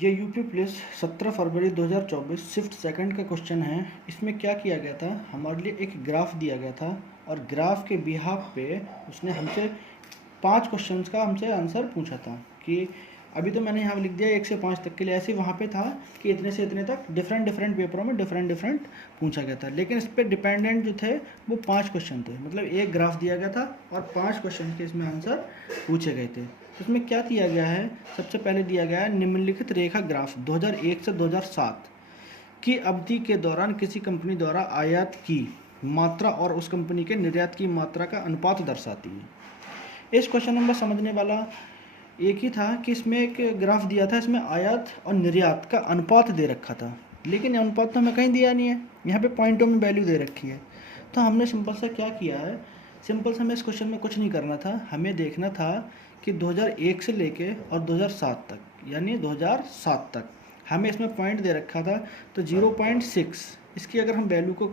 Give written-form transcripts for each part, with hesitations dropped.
ये UP police 17 फरवरी 2024 shift second का question है। इसमें क्या किया गया था, हमारे लिए एक ग्राफ दिया गया था और ग्राफ के बिहाफ पे उसने हमसे 5 क्वेश्चंस का हमसे आंसर पूछा था कि अभी तो मैंने यहाँ लिख दिया 1 से 5 तक के लिए, ऐसे वहाँ पे था कि इतने से इतने तक डिफरेंट पेपरों में डिफरेंट पूछा गया था। लेकिन इस पर डिपेंडेंट जो थे वो 5 क्वेश्चन थे, मतलब एक ग्राफ दिया गया था और 5 क्वेश्चन के इसमें आंसर पूछे गए थे। तो इसमें क्या दिया गया है, सबसे पहले दिया गया है निम्नलिखित रेखा ग्राफ 2001 से 2007 की अवधि के दौरान किसी कंपनी द्वारा आयात की मात्रा और उस कंपनी के निर्यात की मात्रा का अनुपात दर्शाती है। इस क्वेश्चन नंबर समझने वाला एक ही था कि इसमें एक ग्राफ दिया था, इसमें आयात और निर्यात का अनुपात दे रखा था, लेकिन ये अनुपात तो हमें कहीं दिया नहीं है, यहाँ पे पॉइंटों में वैल्यू दे रखी है। तो हमने सिंपल सा क्या किया है, सिंपल से हमें इस क्वेश्चन में कुछ नहीं करना था, हमें देखना था कि 2001 से लेके और 2007 तक, यानी 2007 तक हमें इसमें पॉइंट दे रखा था। तो 0.6 इसकी अगर हम वैल्यू को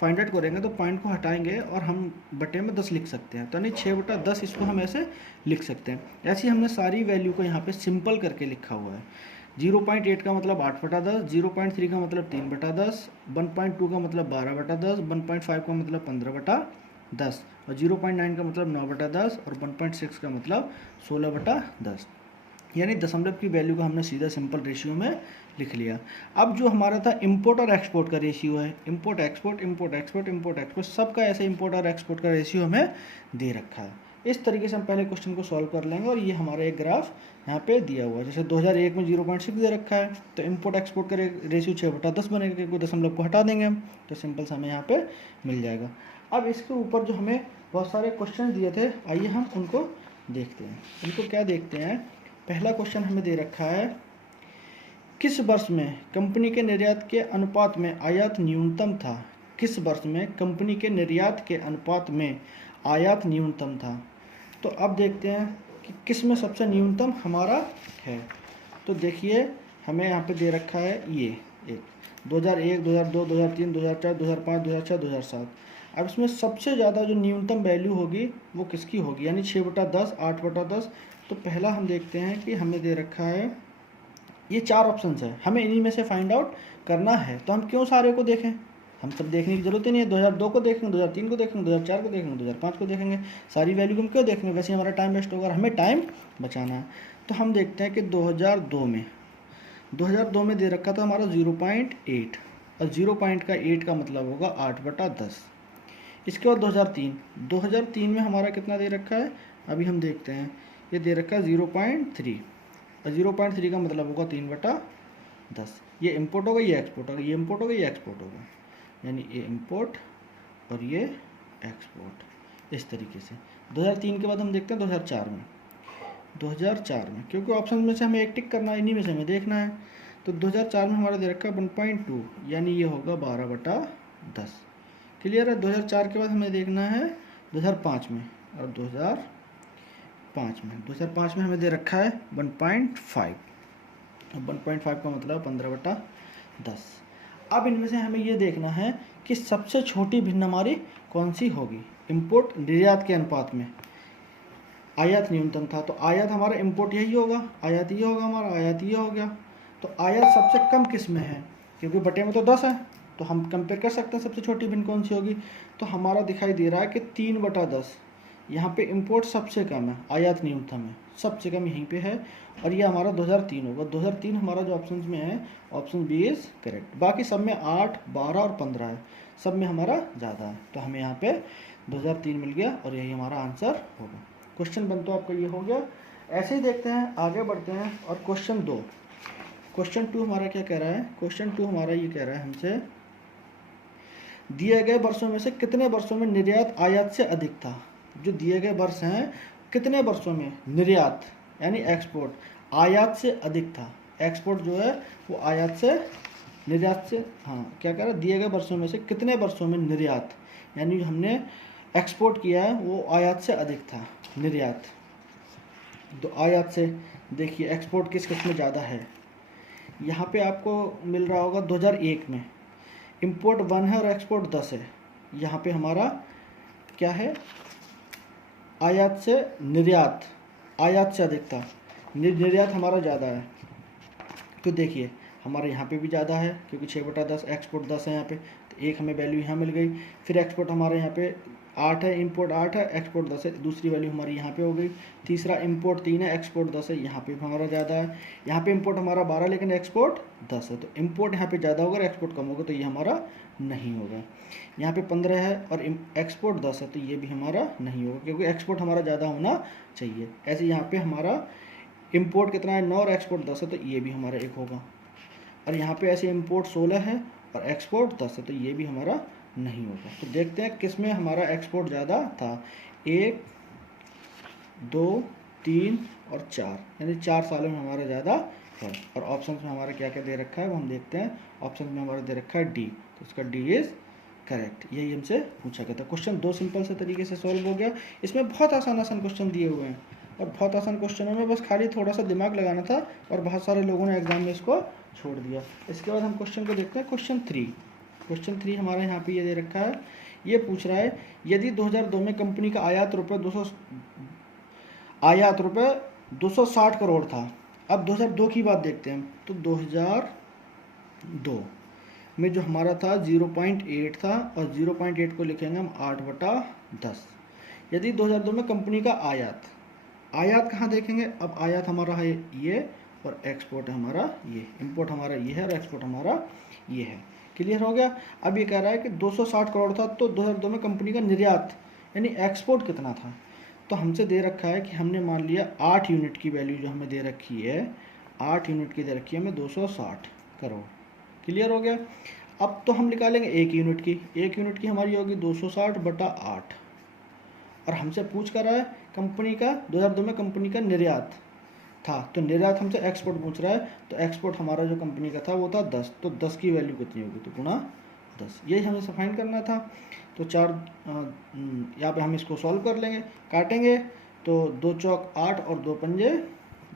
फाइंड आउट करेंगे तो पॉइंट को हटाएंगे और हम बटे में 10 लिख सकते हैं, तो यानी 6/10 इसको हम ऐसे लिख सकते हैं। ऐसे ही हमने सारी वैल्यू को यहाँ पे सिंपल करके लिखा हुआ है। 0.8 का मतलब 8/10, 0.3 का मतलब 3/10, 1.2 का मतलब 12/10, 1.5 का मतलब 15/10 और 0.9 का मतलब 9/10 और 1.6 का मतलब 16/10, यानी दशमलव की वैल्यू को हमने सीधा सिंपल रेशियो में लिख लिया। अब जो हमारा था इंपोर्ट और एक्सपोर्ट का रेशियो है, इंपोर्ट एक्सपोर्ट सबका ऐसे इंपोर्ट और एक्सपोर्ट का रेशियो हमें दे रखा है। इस तरीके से हम पहले क्वेश्चन को सॉल्व कर लेंगे और ये हमारा एक ग्राफ यहाँ पे दिया हुआ है। जैसे 2001 में 0.6 दे रखा है तो इंपोर्ट एक्सपोर्ट का रेशियो 6/10 बनेगा, क्योंकि दशमलव को हटा देंगे हम, तो सिंपल से हमें यहाँ पे मिल जाएगा। अब इसके ऊपर जो हमें बहुत सारे क्वेश्चन दिए थे, आइए हम उनको देखते हैं। उनको क्या देखते हैं, पहला क्वेश्चन हमें दे रखा है, किस वर्ष में कंपनी के निर्यात के अनुपात में आयात न्यूनतम था। किस वर्ष में कंपनी के निर्यात के अनुपात में आयात न्यूनतम था। तो अब देखते हैं कि किस में सबसे न्यूनतम हमारा है। तो देखिए हमें यहाँ पे दे रखा है ये एक 2001, 2002, 2003, 2004, 2005, 2006, 2007। अब इसमें सबसे ज़्यादा जो न्यूनतम वैल्यू होगी वो किसकी होगी, यानी 6/10, 8/10। तो पहला हम देखते हैं कि हमें दे रखा है, ये 4 ऑप्शंस है, हमें इन्हीं में से फाइंड आउट करना है। तो हम क्यों सारे को देखें, हम सब देखने की जरूरत ही नहीं है। 2002 को देखेंगे, 2003 को देखेंगे, 2004 को देखेंगे, 2005 को देखेंगे, सारी वैल्यू हम क्यों देखेंगे, वैसे हमारा टाइम वेस्ट होगा और हमें टाइम बचाना है। तो हम देखते हैं कि 2002 में दे रखा था हमारा 0.8 और 0.8 का मतलब होगा 8/10। इसके बाद 2003 में हमारा कितना दे रखा है, अभी हम देखते हैं, ये दे रखा है 0.3 और 0.3 का मतलब होगा 3/10। ये इंपोर्ट होगा, ये एक्सपोर्ट होगा, ये इंपोर्ट होगा, ये एक्सपोर्ट होगा, यानी ये इंपोर्ट और ये एक्सपोर्ट। इस तरीके से 2003 के बाद हम देखते हैं 2004 में, क्योंकि ऑप्शन में से हमें एक टिक करना है, इन्हीं में से हमें देखना है। तो 2004 में हमारा दे रखा है 1.2, यानी ये होगा 12/10। क्लियर है। 2004 के बाद हमें देखना है 2005 में, और 2005 में हमें दे रखा है 1.5, अब 1.5 का मतलब 15/10। अब इनमें से हमें ये देखना है कि सबसे छोटी भिन्न हमारी कौन सी होगी। इंपोर्ट निर्यात के अनुपात में आयात न्यूनतम था, तो आयात हमारा इंपोर्ट यही होगा, आयात ये होगा हमारा, आयात ये हो गया। तो आयात सबसे कम किस में है, क्योंकि बटे में तो 10 है, तो हम कंपेयर कर सकते हैं सबसे छोटी भिन्न कौन सी होगी। तो हमारा दिखाई दे रहा है कि 3/10, यहाँ पे इंपोर्ट सबसे कम है, आयात न्यूनतम है, सबसे कम यहीं पे है, और ये हमारा 2003 होगा। 2003 हमारा जो ऑप्शन में है, ऑप्शन बी इज़ करेक्ट। बाकी सब में 8, 12 और 15 है, सब में हमारा ज़्यादा है, तो हमें यहाँ पे 2003 मिल गया और यही हमारा आंसर होगा। क्वेश्चन 1 तो आपका ये हो गया। ऐसे ही देखते हैं, आगे बढ़ते हैं और क्वेश्चन 2 हमारा क्या कह रहा है, क्वेश्चन 2 हमारा ये कह रहा है हमसे, दिए गए वर्षों में से कितने वर्षों में निर्यात आयात से अधिक था। जो दिए गए वर्ष हैं, कितने वर्षों में निर्यात यानी एक्सपोर्ट आयात से अधिक था। एक्सपोर्ट जो है वो आयात से, निर्यात से, हाँ क्या कह रहा है, दिए गए वर्षों में से कितने वर्षों में निर्यात यानी जो हमने एक्सपोर्ट किया है वो आयात से अधिक था, निर्यात। तो आयात से देखिए एक्सपोर्ट किस किस में ज़्यादा है, यहाँ पे आपको मिल रहा होगा 2001 में इंपोर्ट 1 है और एक्सपोर्ट 10 है। यहाँ पे हमारा क्या है, आयात से निर्यात, आयात से अधिक था, निर्यात हमारा ज़्यादा है। तो देखिए हमारे यहाँ पे भी ज़्यादा है क्योंकि 6/10 एक्सपोर्ट 10 है यहाँ पे, तो एक हमें वैल्यू यहाँ मिल गई। फिर एक्सपोर्ट हमारे यहाँ पे 8 है, इंपोर्ट 8 है, एक्सपोर्ट 10 है, दूसरी वैल्यू हमारी यहाँ पे हो गई। तीसरा इंपोर्ट 3 है, एक्सपोर्ट 10 है, यहाँ पे भी हमारा ज़्यादा है। यहाँ पे इंपोर्ट हमारा 12 लेकिन एक्सपोर्ट 10 है, तो इंपोर्ट यहाँ पे ज़्यादा होगा, एक्सपोर्ट कम होगा, तो ये हमारा नहीं होगा। यहाँ पे 15 है और एक्सपोर्ट 10 है, तो ये भी हमारा नहीं होगा क्योंकि एक्सपोर्ट हमारा ज़्यादा होना चाहिए। ऐसे यहाँ पे हमारा इंपोर्ट कितना है 9 और एक्सपोर्ट 10 है, तो ये भी हमारा एक होगा। और यहाँ पे ऐसे इंपोर्ट 16 है और एक्सपोर्ट 10 है, तो ये भी हमारा नहीं होगा। तो देखते हैं किस में हमारा एक्सपोर्ट ज़्यादा था। 1 2 3 और 4, यानी 4 सालों में हमारा ज़्यादा है। और ऑप्शन में हमारा क्या क्या दे रखा है वो हम देखते हैं। ऑप्शन में हमारा दे रखा है डी, तो इसका डी इज़ करेक्ट। यही हमसे पूछा गया था। क्वेश्चन 2 सिंपल से तरीके से सॉल्व हो गया। इसमें बहुत आसान आसान क्वेश्चन दिए हुए हैं और बहुत आसान क्वेश्चनों में बस खाली थोड़ा सा दिमाग लगाना था और बहुत सारे लोगों ने एग्जाम में इसको छोड़ दिया। इसके बाद हम क्वेश्चन को देखते हैं। क्वेश्चन 3 हमारा यहाँ पे ये दे रखा है। ये पूछ रहा है यदि 2002 में कंपनी का आयात रुपये 260 करोड़ था। अब 2002 की बात देखते हैं। तो 2002 में जो हमारा था 0.8 था और 0.8 को लिखेंगे हम 8/10। यदि 2002 में कंपनी का आयात कहाँ देखेंगे। अब आयात हमारा है ये और एक्सपोर्ट हमारा ये, इंपोर्ट हमारा ये है और एक्सपोर्ट हमारा ये है। क्लियर हो गया। अब ये कह रहा है कि 260 करोड़ था, तो 2002 में कंपनी का निर्यात यानी एक्सपोर्ट कितना था। तो हमसे दे रखा है कि हमने मान लिया 8 यूनिट की वैल्यू जो हमें दे रखी है, 8 यूनिट की दे रखी है हमें 260 करोड़। क्लियर हो गया। अब तो हम निकालेंगे 1 यूनिट की। 1 यूनिट की हमारी होगी 260/8 और हमसे पूछ कर रहा है कंपनी का 2002 में कंपनी का निर्यात था, तो निर्यात हमसे एक्सपोर्ट पूछ रहा है। तो एक्सपोर्ट हमारा जो कंपनी का था वो था 10, तो 10 की वैल्यू कितनी होगी, तो गुणा 10। यही हमें फाइंड करना था। तो 4 यहाँ पे हम इसको सॉल्व कर लेंगे, काटेंगे तो 2 चौक 8 और 2 पंजे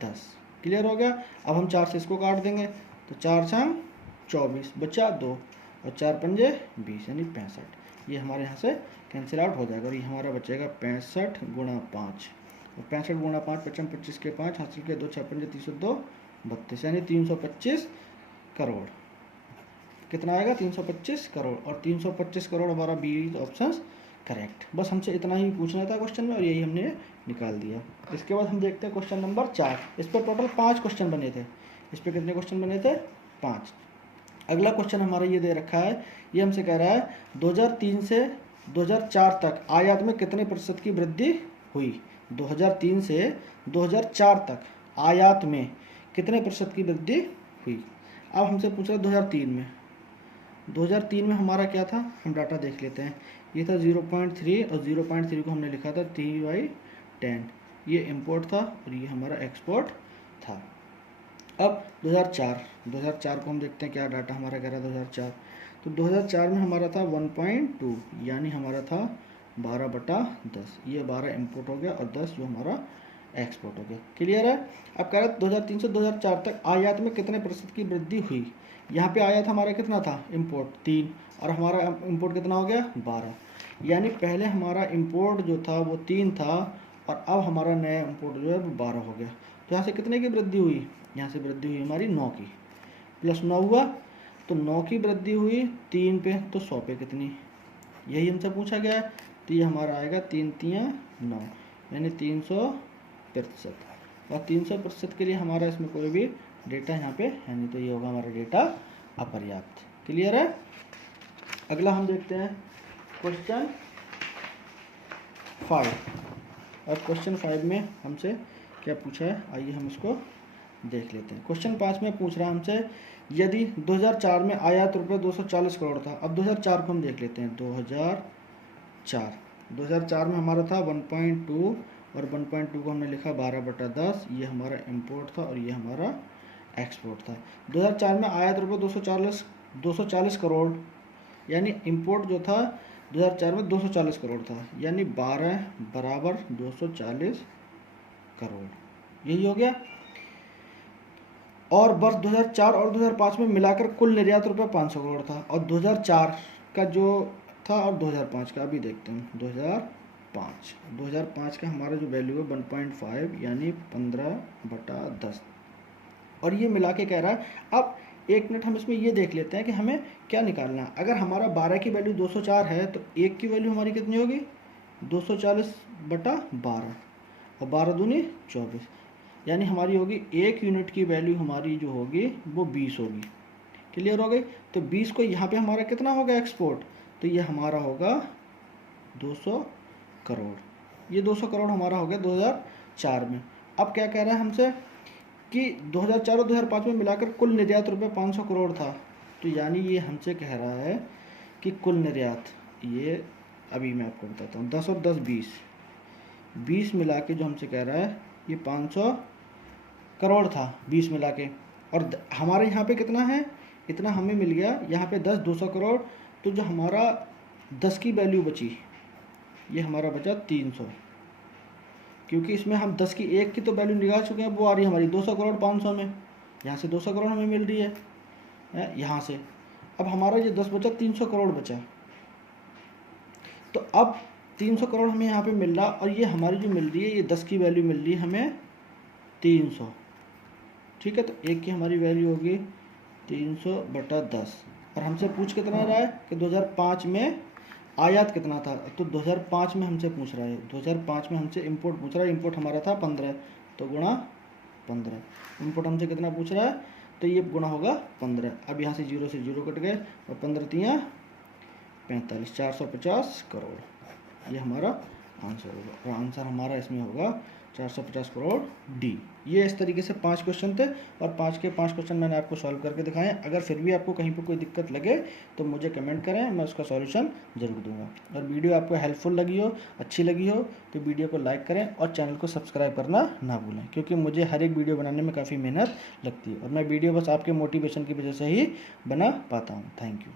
10। क्लियर हो गया। अब हम 4 से इसको काट देंगे, तो 4 छंग 24 बचा 2 और 4 पंजे 20 यानी 65। ये हमारे यहाँ से कैंसिल आउट हो जाएगा और ये हमारा बचेगा 65 गुणा 5। और 65 गुणा 5 55 25 के 5 हासिल के 2 6 पंजे 302 32 यानी 325 करोड़। कितना आएगा 325 करोड़ और 325 करोड़ हमारा बी ऑप्शन करेक्ट। बस हमसे इतना ही पूछना था क्वेश्चन में और यही हमने निकाल दिया। इसके बाद हम देखते हैं क्वेश्चन नंबर 4। इस पर टोटल 5 क्वेश्चन बने थे। इस पर कितने क्वेश्चन बने थे 5। अगला क्वेश्चन हमारा ये दे रखा है। ये हमसे कह रहा है 2003 से 2004 तक आयात में कितने प्रतिशत की वृद्धि हुई। 2003 से 2004 तक आयात में कितने प्रतिशत की वृद्धि हुई। अब हमसे पूछ रहा है 2003 में हमारा क्या था, हम डाटा देख लेते हैं। ये था 0.3 और 0.3 को हमने लिखा था 3/10। ये इंपोर्ट था और ये हमारा एक्सपोर्ट था। अब 2004 को हम देखते हैं क्या डाटा हमारा कह रहा है 2004। तो 2004 में हमारा था 1.2 यानी हमारा था 12/10। ये 12 इंपोर्ट हो गया और 10 जो हमारा एक्सपोर्ट हो गया। क्लियर है। अब कह रहा है 2003 से 2004 तक आयात में कितने प्रतिशत की वृद्धि हुई। यहाँ पे आयात हमारा कितना था इंपोर्ट 3 और हमारा इंपोर्ट कितना हो गया 12। यानी पहले हमारा इंपोर्ट जो था वो 3 था और अब हमारा नया इंपोर्ट जो है वो 12 हो गया। तो यहाँ से कितने की वृद्धि हुई, यहाँ से वृद्धि हुई हमारी 9 की, प्लस 9 हुआ तो 9 की वृद्धि हुई 3 पे, तो 100 पे कितनी, यही हमसे पूछा गया है। तो ये हमारा आएगा 3 3 9 यानी 300%। और 300% के लिए हमारा इसमें कोई भी डेटा यहाँ पे है नहीं, तो ये होगा हमारा डेटा अपर्याप्त। क्लियर है। अगला हम देखते हैं क्वेश्चन 5। और क्वेश्चन 5 में हमसे क्या पूछा है, आइए हम इसको देख लेते हैं। क्वेश्चन 5 में पूछ रहा है हमसे यदि 2004 में आयात रुपये 240 करोड़ था। अब 2004 को हम देख लेते हैं। 2004 में हमारा था 1.2 और 1.2 को हमने लिखा 12/10। ये हमारा इंपोर्ट था और ये हमारा एक्सपोर्ट था। 2004 में आयात रुपये 240 करोड़ यानी इंपोर्ट जो था 2004 में 240 करोड़ था, यानी 12 बराबर 240 करोड़, यही हो गया। और वर्ष 2004 और 2005 में मिलाकर कुल निर्यात रुपये 500 करोड़ था। और 2004 का जो था और 2005 का अभी देखते हैं। 2005 का हमारा जो वैल्यू है 1.5 यानी 15/10 और ये मिला के कह रहा है। अब एक मिनट हम इसमें ये देख लेते हैं कि हमें क्या निकालना है। अगर हमारा 12 की वैल्यू 204 है तो 1 की वैल्यू हमारी कितनी होगी, 240/12, और 12 दूनी 24, यानी हमारी होगी 1 यूनिट की वैल्यू हमारी जो होगी वो 20 होगी। क्लियर हो गई। तो 20 को यहाँ पे हमारा कितना होगा एक्सपोर्ट, तो ये हमारा होगा 200 करोड़। ये 200 करोड़ हमारा हो गया 2004 में। अब क्या कह रहा है हमसे कि 2004 और 2005 में मिलाकर कुल निर्यात रुपये 500 करोड़ था। तो यानी ये हमसे कह रहा है कि कुल निर्यात, ये अभी मैं आपको बताता हूँ, 10 और 10 20 मिला के जो हमसे कह रहा है ये 500 करोड़ था 20 मिला के। और हमारे यहाँ पे कितना है, इतना हमें मिल गया यहाँ पे 10 200 करोड़। तो जो हमारा 10 की वैल्यू बची, ये हमारा बचा 300, क्योंकि इसमें हम 10 की 1 की तो वैल्यू निकाल चुके हैं, वो आ रही है हमारी 200 करोड़ 500 में। यहाँ से 200 करोड़ हमें मिल रही है यहाँ से। अब हमारा ये 10 बचा, 300 करोड़ बचा। तो अब 300 करोड़ हमें यहाँ पे मिल रहा, और ये हमारी जो मिल रही है ये 10 की वैल्यू मिल रही है हमें 300। ठीक है, तो 1 की हमारी वैल्यू होगी 300/10। और हमसे पूछ कितना रहा है कि 2005 में आयात कितना था। तो 2005 में हमसे पूछ रहा है, 2005 में हमसे इंपोर्ट पूछ रहा है। इंपोर्ट हमारा था 15, तो गुणा 15। इंपोर्ट हमसे कितना पूछ रहा है, तो ये गुणा होगा 15। अब यहाँ से 0 से 0 कट गए, और 15 तियाँ 45, 450 करोड़। ये हमारा आंसर होगा, और आंसर हमारा इसमें होगा 450 करोड़ डी। ये इस तरीके से 5 क्वेश्चन थे, और 5 के 5 क्वेश्चन मैंने आपको सॉल्व करके दिखाए। अगर फिर भी आपको कहीं पर कोई दिक्कत लगे तो मुझे कमेंट करें, मैं उसका सॉल्यूशन ज़रूर दूंगा। और वीडियो आपको हेल्पफुल लगी हो, अच्छी लगी हो, तो वीडियो को लाइक करें और चैनल को सब्सक्राइब करना ना भूलें, क्योंकि मुझे हर एक वीडियो बनाने में काफ़ी मेहनत लगती है, और मैं वीडियो बस आपके मोटिवेशन की वजह से ही बना पाता हूँ। Thank you.